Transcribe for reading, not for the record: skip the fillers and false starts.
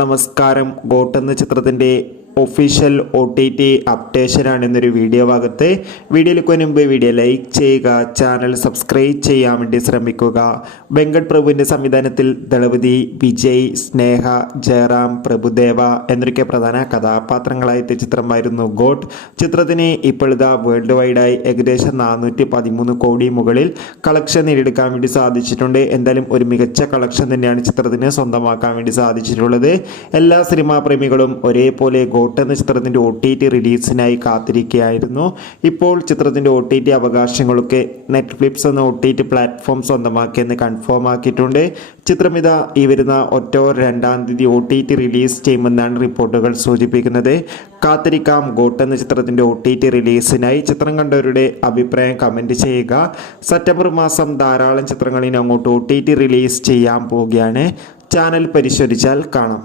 നമസ്കാരം. ഗോട്ട് എന്ന ചിത്രത്തിൻ്റെ ഒഫീഷ്യൽ OTT അപ്ഡേഷനാണ് എന്നൊരു വീഡിയോ ഭാഗത്ത്. വീഡിയോയിലേക്ക് മുൻപ് വീഡിയോ ലൈക്ക് ചെയ്യുക, ചാനൽ സബ്സ്ക്രൈബ് ചെയ്യാൻ വേണ്ടി ശ്രമിക്കുക. വെങ്കട് പ്രഭുവിൻ്റെ സംവിധാനത്തിൽ ദളപതി, വിജയ്, സ്നേഹ, ജയറാം, പ്രഭുദേവ എന്നൊക്കെ പ്രധാന കഥാപാത്രങ്ങളായ ചിത്രമായിരുന്നു ഗോട്ട്. ചിത്രത്തിന് ഇപ്പോഴത്തെ വേൾഡ് വൈഡായി ഏകദേശം 413 കോടി മുകളിൽ കളക്ഷൻ നേടിയെടുക്കാൻ വേണ്ടി സാധിച്ചിട്ടുണ്ട്. എന്തായാലും ഒരു മികച്ച കളക്ഷൻ തന്നെയാണ് ചിത്രത്തിന് സ്വന്തമാക്കാൻ വേണ്ടി സാധിച്ചിട്ടുള്ളത്. എല്ലാ സിനിമാ പ്രേമികളും ഒരേപോലെ ഗോട്ട് എന്ന ചിത്രത്തിൻ്റെ OTT റിലീസിനായി കാത്തിരിക്കുകയായിരുന്നു. ഇപ്പോൾ ചിത്രത്തിൻ്റെ OTT അവകാശങ്ങളൊക്കെ നെറ്റ്ഫ്ലിക്സ് എന്ന OTT പ്ലാറ്റ്ഫോം സ്വന്തമാക്കിയെന്ന് കൺഫേം ആക്കിയിട്ടുണ്ട്. ചിത്രം ഈ വരുന്ന ഒക്ടോബർ 2-ാം തീയതി OTT റിലീസ് ചെയ്യുമെന്നാണ് റിപ്പോർട്ടുകൾ സൂചിപ്പിക്കുന്നത്. കാത്തിരിക്കാം ഗോട്ട് എന്ന ചിത്രത്തിൻ്റെ OTT റിലീസിനായി. ചിത്രം കണ്ടവരുടെ അഭിപ്രായം കമൻറ്റ് ചെയ്യുക. സെപ്റ്റംബർ മാസം ധാരാളം ചിത്രങ്ങളിന് അങ്ങോട്ട് OTT റിലീസ് ചെയ്യാൻ പോവുകയാണ്. ചാനൽ പരിശോധിച്ചാൽ കാണാം.